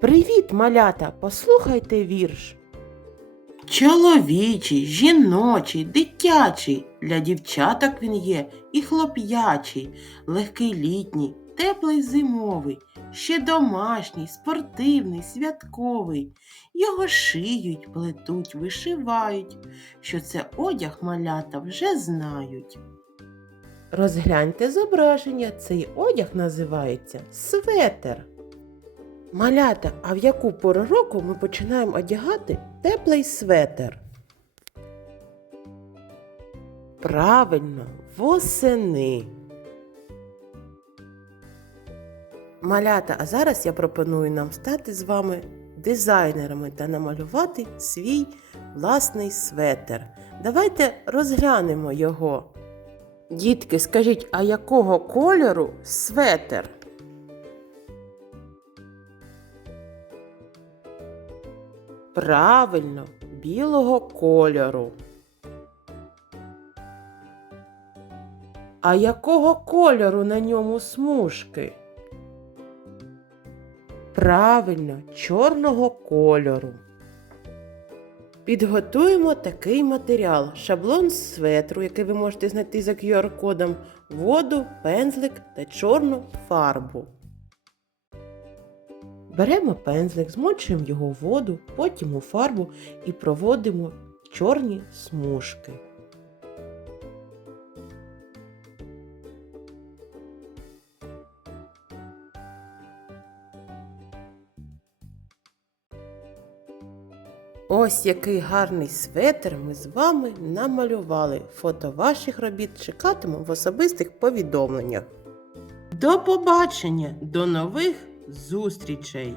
Привіт, малята! Послухайте вірш. Чоловічий, жіночий, дитячий, для дівчаток він є і хлоп'ячий, легкий літній, теплий зимовий, ще домашній, спортивний, святковий. Його шиють, плетуть, вишивають, що це одяг малята вже знають. Розгляньте зображення. Цей одяг називається светер. Малята, а в яку пору року ми починаємо одягати теплий светер? Правильно, восени. Малята, а зараз я пропоную нам стати з вами дизайнерами та намалювати свій власний светер. Давайте розглянемо його. Дітки, скажіть, а якого кольору светер? Правильно, білого кольору. А якого кольору на ньому смужки? Правильно, чорного кольору. Підготуємо такий матеріал: шаблон з светру, який ви можете знайти за QR-кодом, воду, пензлик та чорну фарбу. Беремо пензлик, змочуємо його в воду, потім у фарбу і проводимо чорні смужки. Ось який гарний светр ми з вами намалювали. Фото ваших робіт чекатиму в особистих повідомленнях. До побачення, до нових зустрічей!